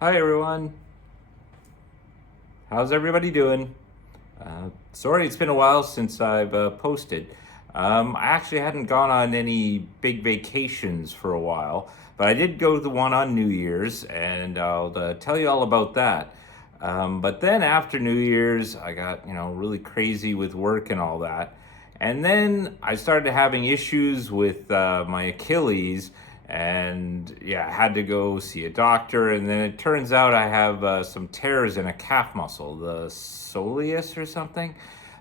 Hi everyone. How's everybody doing? Sorry, it's been a while since I've posted. I actually hadn't gone on any big vacations for a while, but I did go to the one on New Year's, and I'll tell you all about that. But then after New Year's, I got really crazy with work and all that, and then I started having issues with my Achilles, and yeah, I had to go see a doctor. And then it turns out I have some tears in a calf muscle, the soleus or something.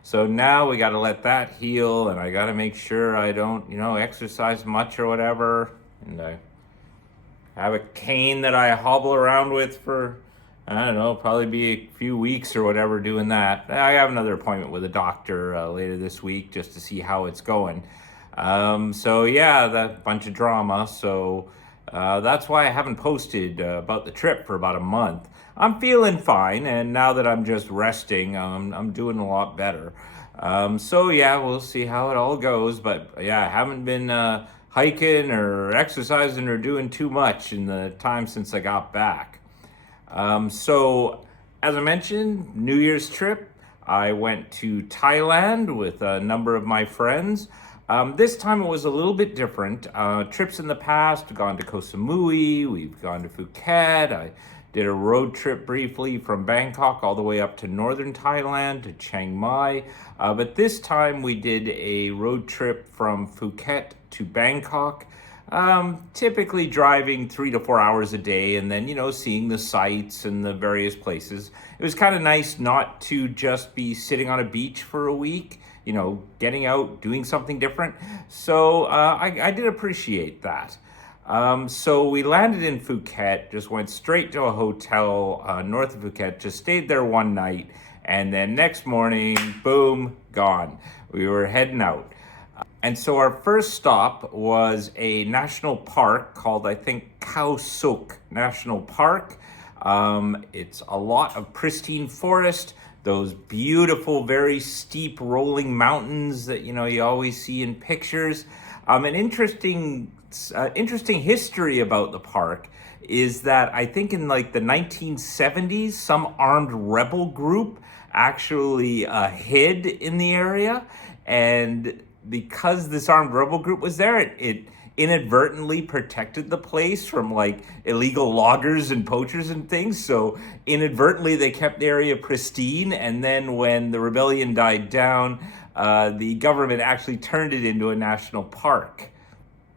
So now we got to let that heal, and I got to make sure I don't, exercise much or whatever. And I have a cane that I hobble around with for, I don't know, probably be a few weeks or whatever doing that. I have another appointment with a doctor later this week just to see how it's going. So yeah, that bunch of drama. So that's why I haven't posted about the trip for about a month. I'm feeling fine, and now that I'm just resting, I'm doing a lot better. So yeah, we'll see how it all goes. But yeah, I haven't been hiking or exercising or doing too much in the time since I got back. So, as I mentioned, New Year's trip, I went to Thailand with a number of my friends. This time it was a little bit different. Trips in the past, we've gone to Koh Samui, we've gone to Phuket. I did a road trip briefly from Bangkok all the way up to northern Thailand to Chiang Mai. But this time we did a road trip from Phuket to Bangkok. Typically driving 3 to 4 hours a day, and then, seeing the sights and the various places. It was kind of nice not to just be sitting on a beach for a week, getting out, doing something different. So I did appreciate that. So we landed in Phuket, just went straight to a hotel north of Phuket, just stayed there one night, and then next morning, boom, gone. We were heading out. And so our first stop was a national park called, I think, Khao Sok National Park. It's a lot of pristine forest, those beautiful, very steep rolling mountains that you always see in pictures. An interesting history about the park is that I think in like the 1970s, some armed rebel group actually hid in the area, and because this armed rebel group was there, it inadvertently protected the place from like illegal loggers and poachers and things. So inadvertently, they kept the area pristine. And then when the rebellion died down, the government actually turned it into a national park.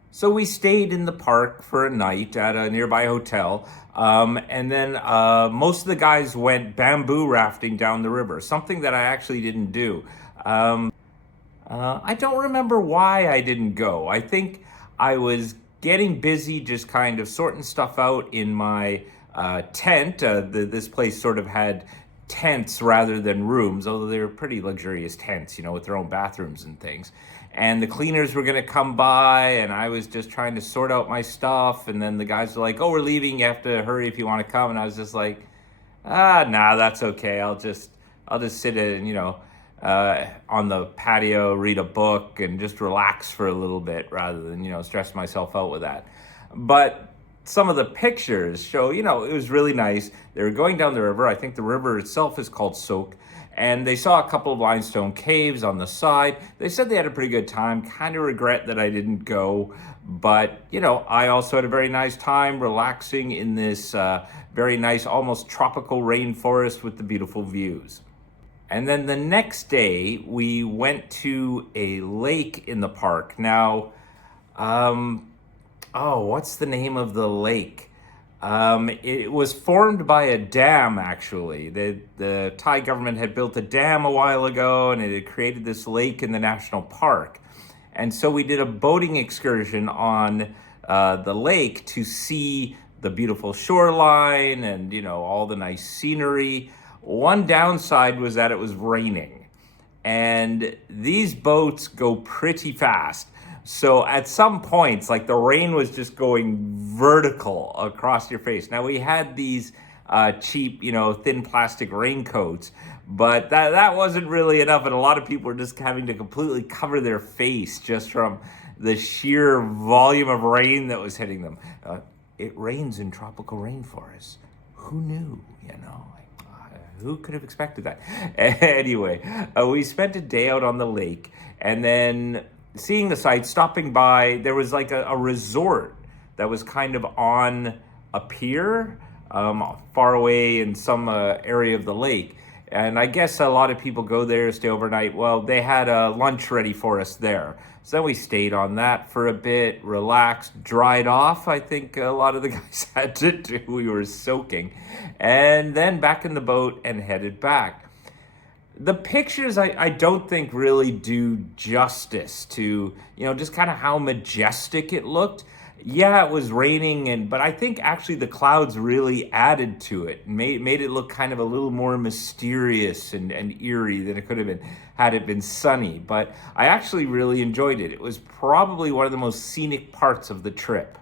So we stayed in the park for a night at a nearby hotel. And then most of the guys went bamboo rafting down the river, something that I actually didn't do. I don't remember why I didn't go. I think I was getting busy just kind of sorting stuff out in my tent. This place sort of had tents rather than rooms, although they were pretty luxurious tents, with their own bathrooms and things. And the cleaners were going to come by, and I was just trying to sort out my stuff. And then the guys were like, "Oh, we're leaving. You have to hurry if you want to come." And I was just like, nah, that's okay. I'll just sit in, on the patio, read a book, and just relax for a little bit rather than, stress myself out with that. But some of the pictures show, it was really nice. They were going down the river. I think the river itself is called Sok. And they saw a couple of limestone caves on the side. They said they had a pretty good time. Kind of regret that I didn't go. But, I also had a very nice time relaxing in this very nice, almost tropical rainforest with the beautiful views. And then the next day, we went to a lake in the park. Now, what's the name of the lake? It was formed by a dam, actually. The Thai government had built a dam a while ago, and it had created this lake in the national park. And so we did a boating excursion on the lake to see the beautiful shoreline and, all the nice scenery. One downside was that it was raining, and these boats go pretty fast. So at some points, like the rain was just going vertical across your face. Now we had these cheap, thin plastic raincoats, but that wasn't really enough. And a lot of people were just having to completely cover their face just from the sheer volume of rain that was hitting them. It rains in tropical rainforests. who knew, who could have expected that? Anyway, we spent a day out on the lake, and then seeing the sights, stopping by, there was like a resort that was kind of on a pier, far away in some area of the lake. And I guess a lot of people go there, stay overnight. Well, they had a lunch ready for us there. So then we stayed on that for a bit, relaxed, dried off. I think a lot of the guys had to do. We were soaking. And then back in the boat and headed back. The pictures, I don't think really do justice to, just kind of how majestic it looked. Yeah, it was raining, but I think actually the clouds really added to it, made it look kind of a little more mysterious and eerie than it could have been had it been sunny. But I actually really enjoyed it. It was probably one of the most scenic parts of the trip.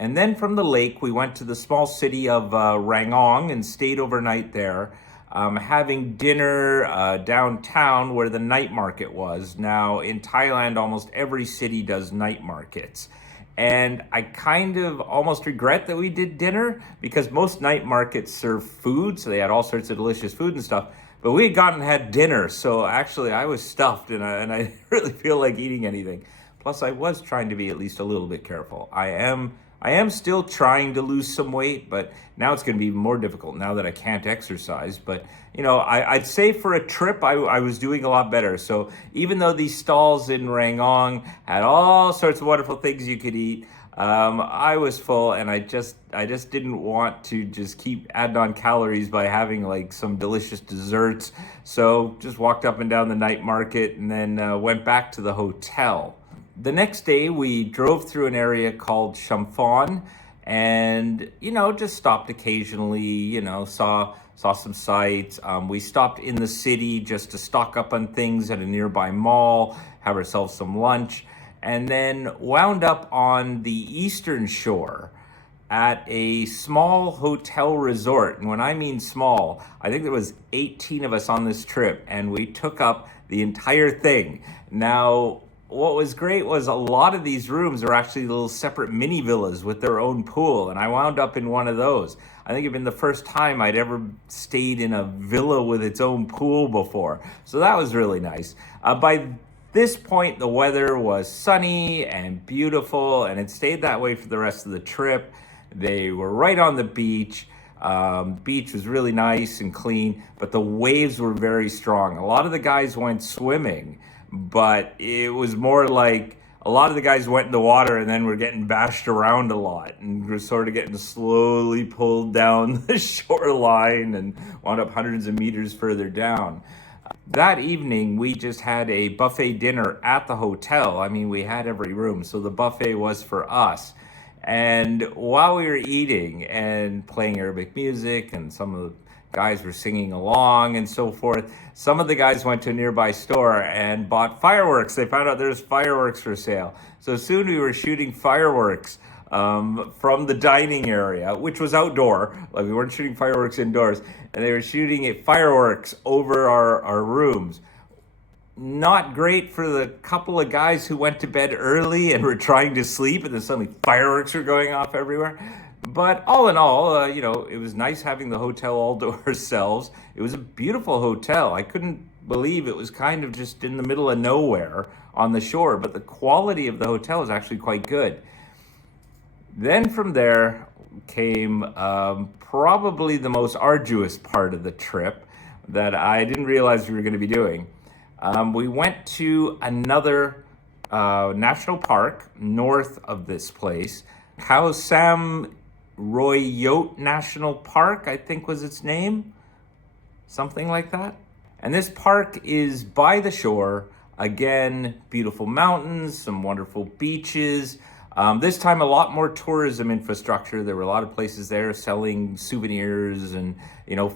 And then from the lake, we went to the small city of Rangong and stayed overnight there, having dinner downtown where the night market was. Now, in Thailand, almost every city does night markets. And I kind of almost regret that we did dinner because most night markets serve food, so they had all sorts of delicious food and stuff. But we had gone and had dinner, so actually I was stuffed and I didn't really feel like eating anything. Plus, I was trying to be at least a little bit careful. I am still trying to lose some weight, but now it's going to be more difficult now that I can't exercise. But, I'd say for a trip, I was doing a lot better. So even though these stalls in Rangong had all sorts of wonderful things you could eat, I was full, and I just didn't want to just keep adding on calories by having like some delicious desserts. So just walked up and down the night market and then went back to the hotel. The next day, we drove through an area called Champfon and, just stopped occasionally, saw some sights. We stopped in the city just to stock up on things at a nearby mall, have ourselves some lunch, and then wound up on the eastern shore at a small hotel resort. And when I mean small, I think there was 18 of us on this trip, and we took up the entire thing. Now, what was great was a lot of these rooms are actually little separate mini villas with their own pool, and I wound up in one of those. I think it'd been the first time I'd ever stayed in a villa with its own pool before, so that was really nice. By this point, the weather was sunny and beautiful, and it stayed that way for the rest of the trip. They were right on the beach. Beach was really nice and clean, but the waves were very strong. A lot of the guys went swimming, but it was more like a lot of the guys went in the water and then were getting bashed around a lot and were sort of getting slowly pulled down the shoreline and wound up hundreds of meters further down. That evening, we just had a buffet dinner at the hotel. I mean, we had every room, so the buffet was for us. And while we were eating and playing Arabic music, and some of the guys were singing along and so forth, some of the guys went to a nearby store and bought fireworks. They found out there's fireworks for sale. So soon we were shooting fireworks from the dining area, which was outdoor. Like, we weren't shooting fireworks indoors, and they were shooting fireworks over our rooms. Not great for the couple of guys who went to bed early and were trying to sleep, and then suddenly fireworks were going off everywhere. But all in all, it was nice having the hotel all to ourselves. It was a beautiful hotel. I couldn't believe it was kind of just in the middle of nowhere on the shore, but the quality of the hotel was actually quite good. Then from there came probably the most arduous part of the trip that I didn't realize we were going to be doing. We went to another national park north of this place, Khao Sam Royot National Park, I think was its name, something like that. And this park is by the shore. Again, beautiful mountains, some wonderful beaches. This time, a lot more tourism infrastructure. There were a lot of places there selling souvenirs and,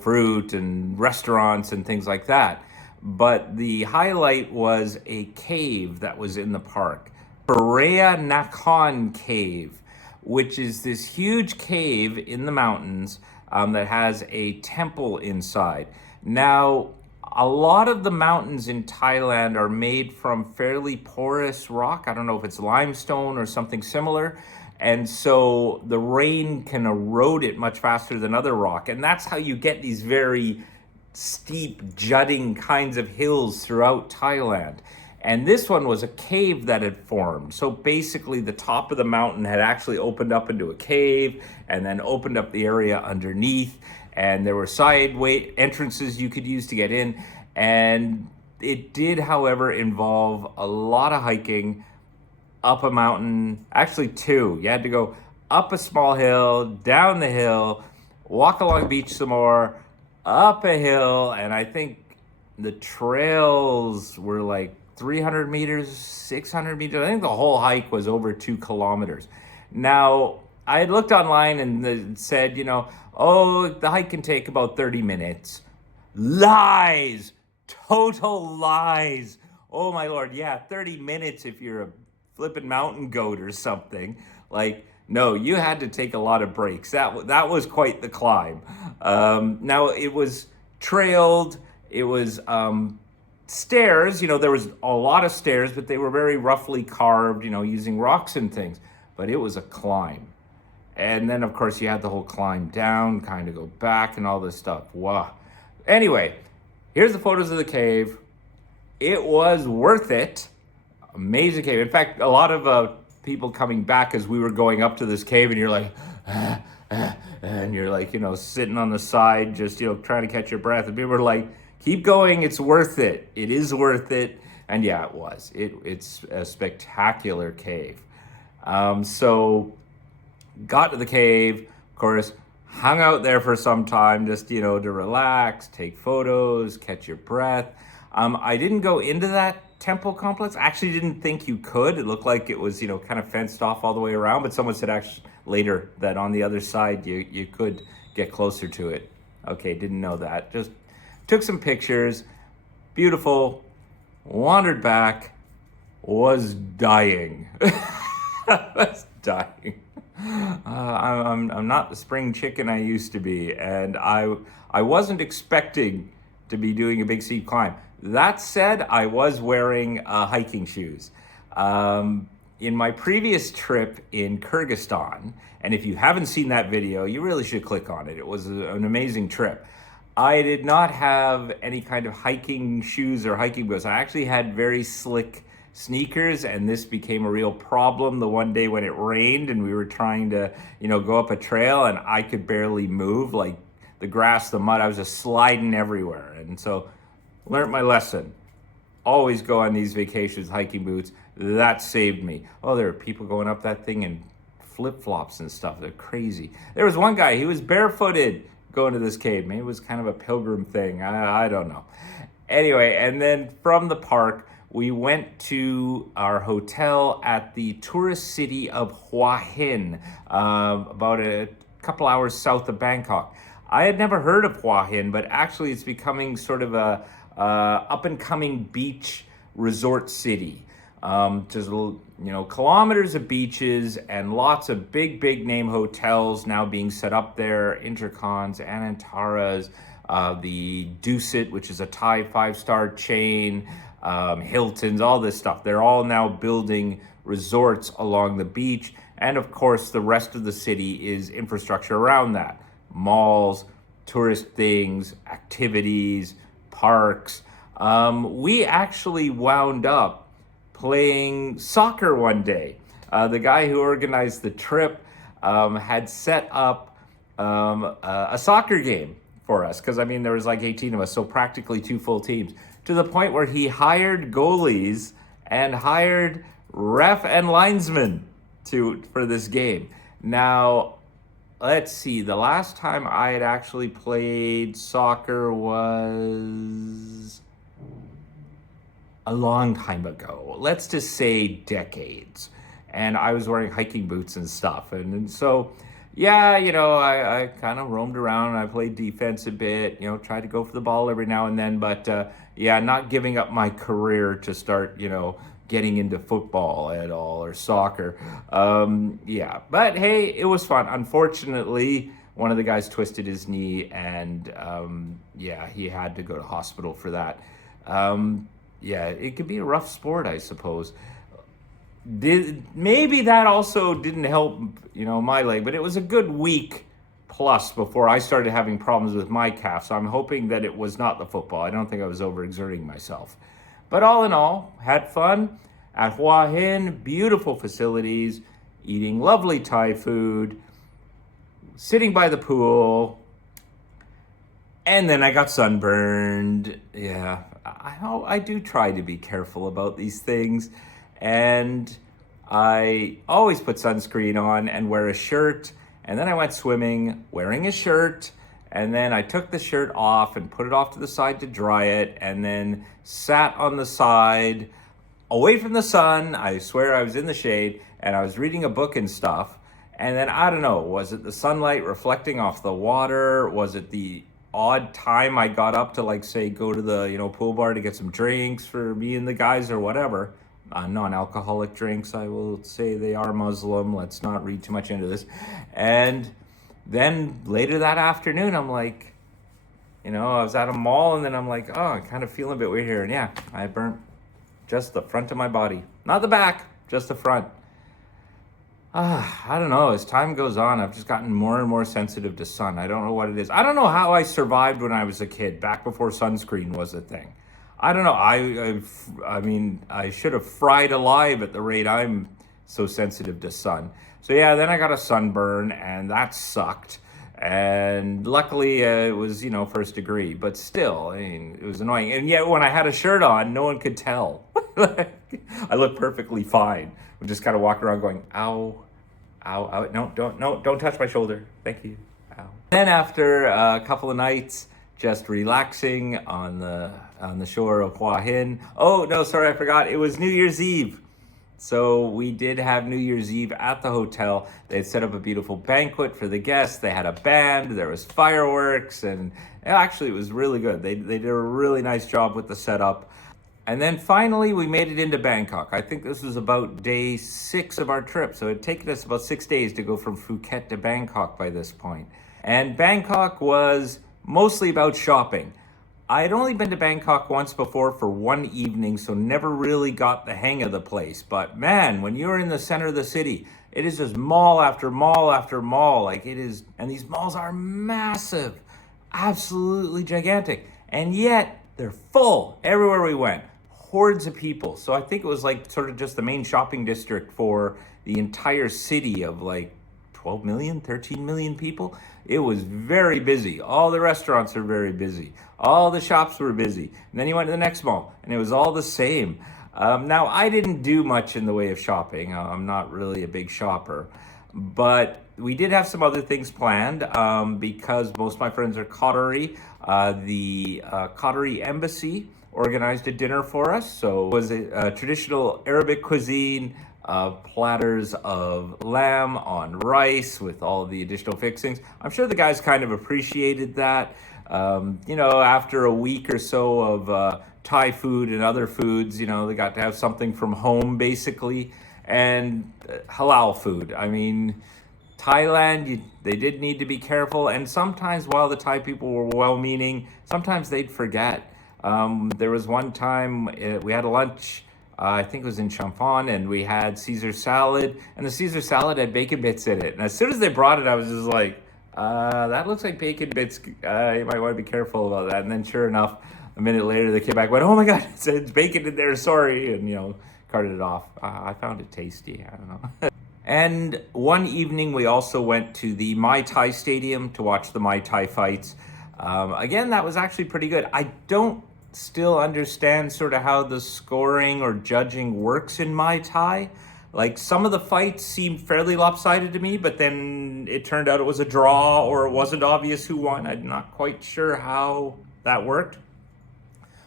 fruit and restaurants and things like that. But the highlight was a cave that was in the park, Parea Nakhon Cave, which is this huge cave in the mountains that has a temple inside. Now, a lot of the mountains in Thailand are made from fairly porous rock. I don't know if it's limestone or something similar. And so the rain can erode it much faster than other rock. And that's how you get these very steep, jutting kinds of hills throughout Thailand. And this one was a cave that had formed. So basically, the top of the mountain had actually opened up into a cave and then opened up the area underneath. And there were sideway entrances you could use to get in. And it did, however, involve a lot of hiking up a mountain, actually two. You had to go up a small hill, down the hill, walk along the beach some more, up a hill, and I think the trails were like 300 meters, 600 meters. I think the whole hike was over 2 kilometers. Now, I had looked online and it said, oh, the hike can take about 30 minutes. Lies! Total lies! Oh my Lord, yeah, 30 minutes if you're a flipping mountain goat or something. Like, no, you had to take a lot of breaks. That was quite the climb. Now, it was trailed. It was stairs. There was a lot of stairs, but they were very roughly carved, using rocks and things. But it was a climb. And then, of course, you had the whole climb down, kind of go back and all this stuff. Wow. Anyway, here's the photos of the cave. It was worth it. Amazing cave. In fact, a lot of people coming back as we were going up to this cave, and you're like, and you're like, sitting on the side, just, trying to catch your breath. And people were like, keep going. It's worth it. It is worth it. And yeah, it was. It's a spectacular cave. So got to the cave, of course, hung out there for some time, just, to relax, take photos, catch your breath. I didn't go into that temple complex. I actually didn't think you could. It looked like it was, kind of fenced off all the way around, but someone said actually later that on the other side you could get closer to it. Okay, didn't know that. Just took some pictures. Beautiful. Wandered back. Was dying. I was dying. I'm not the spring chicken I used to be, and I wasn't expecting to be doing a big steep climb. That said, I was wearing hiking shoes. In my previous trip in Kyrgyzstan, and if you haven't seen that video, you really should click on it. It was an amazing trip. I did not have any kind of hiking shoes or hiking boots. I actually had very slick sneakers, and this became a real problem the one day when it rained and we were trying to, go up a trail, and I could barely move. Like the grass, the mud, I was just sliding everywhere. And so learned my lesson. Always go on these vacations, hiking boots. That saved me. Oh, there are people going up that thing in flip-flops and stuff. They're crazy. There was one guy, he was barefooted going to this cave. Maybe it was kind of a pilgrim thing. I don't know. Anyway, and then from the park, we went to our hotel at the tourist city of Hua Hin, about a couple hours south of Bangkok. I had never heard of Hua Hin, but actually it's becoming sort of a up-and-coming beach resort city. Just kilometers of beaches and lots of big name hotels now being set up there. Intercons, Anantaras, the Dusit, which is a Thai 5-star chain, Hilton's, all this stuff. They're all now building resorts along the beach. And of course, the rest of the city is infrastructure around that. Malls, tourist things, activities, parks. We actually wound up playing soccer one day. The guy who organized the trip had set up a soccer game for us, because there was like 18 of us, so practically 2 full teams, to the point where he hired goalies and hired ref and linesmen for this game. Now, let's see, the last time I had actually played soccer was a long time ago. Let's just say decades. And I was wearing hiking boots and stuff. And so, yeah, I kind of roamed around and I played defense a bit, tried to go for the ball every now and then. But yeah, not giving up my career to start, getting into football at all or soccer. Yeah, but hey, it was fun. Unfortunately, one of the guys twisted his knee, and yeah, he had to go to hospital for that. Yeah, it could be a rough sport, I suppose. maybe that also didn't help, my leg, but it was a good week plus before I started having problems with my calf. So I'm hoping that it was not the football. I don't think I was overexerting myself. But all in all, had fun at Hua Hin, beautiful facilities, eating lovely Thai food, sitting by the pool, and then I got sunburned. Yeah, I do try to be careful about these things. And I always put sunscreen on and wear a shirt. And then I went swimming wearing a shirt. And then I took the shirt off and put it off to the side to dry it. And then sat on the side away from the sun. I swear I was in the shade and I was reading a book and stuff. And then I don't know, was it the sunlight reflecting off the water? Was it the odd time I got up to, like, say, go to the pool bar to get some drinks for me and the guys or whatever? Non-alcoholic drinks, I will say. They are Muslim. Let's not read too much into this. And then later that afternoon, I'm like, I was at a mall, and then I'm like, oh, I'm kind of feeling a bit weird here. And yeah, I burnt just the front of my body. Not the back, just the front. I don't know. As time goes on, I've just gotten more and more sensitive to sun. I don't know what it is. I don't know how I survived when I was a kid, back before sunscreen was a thing. I don't know. I mean, I should have fried alive at the rate I'm so sensitive to sun. So yeah, then I got a sunburn, and that sucked. And luckily, it was, first degree. But still, I mean, it was annoying. And yet, when I had a shirt on, no one could tell. I looked perfectly fine. We just kind of walked around going, ow, ow, ow. No, don't touch my shoulder. Thank you. Ow. Then after a couple of nights, just relaxing on the shore of Hua Hin. Oh, no, sorry, I forgot. It was New Year's Eve. So we did have New Year's Eve at the hotel. They had set up a beautiful banquet for the guests. They had a band, there was fireworks, and actually it was really good. They did a really nice job with the setup. And then finally we made it into Bangkok. I think this was about day 6 of our trip. So it had taken us about 6 days to go from Phuket to Bangkok by this point. And Bangkok was mostly about shopping. I had only been to Bangkok once before for one evening, so never really got the hang of the place. But man, when you're in the center of the city, it is just mall after mall after mall. Like it is, and these malls are massive, absolutely gigantic. And yet they're full everywhere we went. Hordes of people. So I think it was like sort of just the main shopping district for the entire city of like 12 million, 13 million people. It was very busy. All the restaurants are very busy. All the shops were busy. And then you went to the next mall, and it was all the same. Now, I didn't do much in the way of shopping. I'm not really a big shopper. But we did have some other things planned because most of my friends are Qatari. The Qatari embassy organized a dinner for us. So it was a traditional Arabic cuisine, platters of lamb on rice with all of the additional fixings. I'm sure the guys kind of appreciated that. After a week or so of Thai food and other foods, they got to have something from home basically, and halal food. I mean, Thailand, they did need to be careful, and sometimes while the Thai people were well-meaning, sometimes they'd forget. There was one time we had a lunch, I think it was in Champon, and we had Caesar salad, and the Caesar salad had bacon bits in it. And as soon as they brought it, I was just like, that looks like bacon bits. You might want to be careful about that. And then sure enough, a minute later, they came back, went, oh my God, it's bacon in there, sorry, and, carted it off. I found it tasty, I don't know. And one evening, we also went to the Muay Thai Stadium to watch the Muay Thai fights. Again, that was actually pretty good. I don't still understand sort of how the scoring or judging works in Muay Thai. Like some of the fights seemed fairly lopsided to me, but then it turned out it was a draw or it wasn't obvious who won. I'm not quite sure how that worked.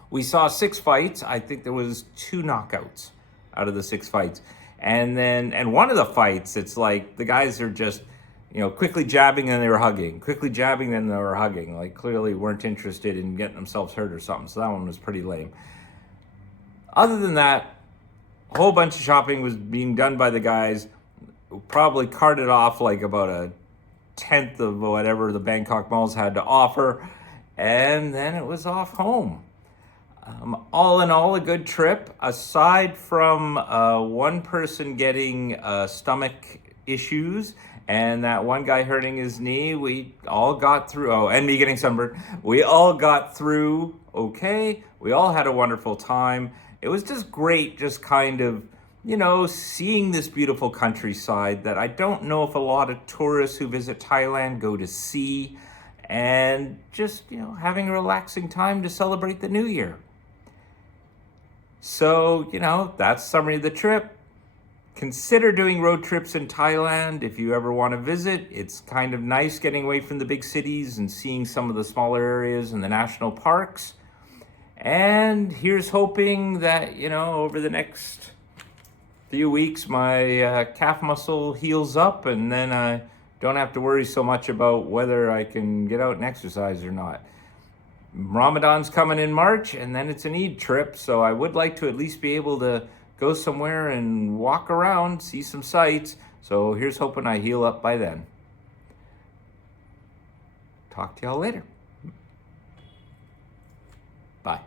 We saw 6 fights. I think there was 2 knockouts out of the 6 fights. And one of the fights, it's like the guys are just, quickly jabbing and they were hugging, quickly jabbing then they were hugging, like clearly weren't interested in getting themselves hurt or something. So that one was pretty lame. Other than that, a whole bunch of shopping was being done by the guys, probably carted off like about a tenth of whatever the Bangkok malls had to offer. And then it was off home. All in all, a good trip. Aside from one person getting stomach issues and that one guy hurting his knee, we all got through. Oh, and me getting sunburned. We all got through okay. We all had a wonderful time. It was just great, just kind of, seeing this beautiful countryside that I don't know if a lot of tourists who visit Thailand go to see, and just, having a relaxing time to celebrate the new year. So, that's summary of the trip. Consider doing road trips in Thailand if you ever want to visit. It's kind of nice getting away from the big cities and seeing some of the smaller areas and the national parks. And here's hoping that, over the next few weeks, my calf muscle heals up and then I don't have to worry so much about whether I can get out and exercise or not. Ramadan's coming in March, and then it's an Eid trip, so I would like to at least be able to go somewhere and walk around, see some sights. So here's hoping I heal up by then. Talk to y'all later. Bye.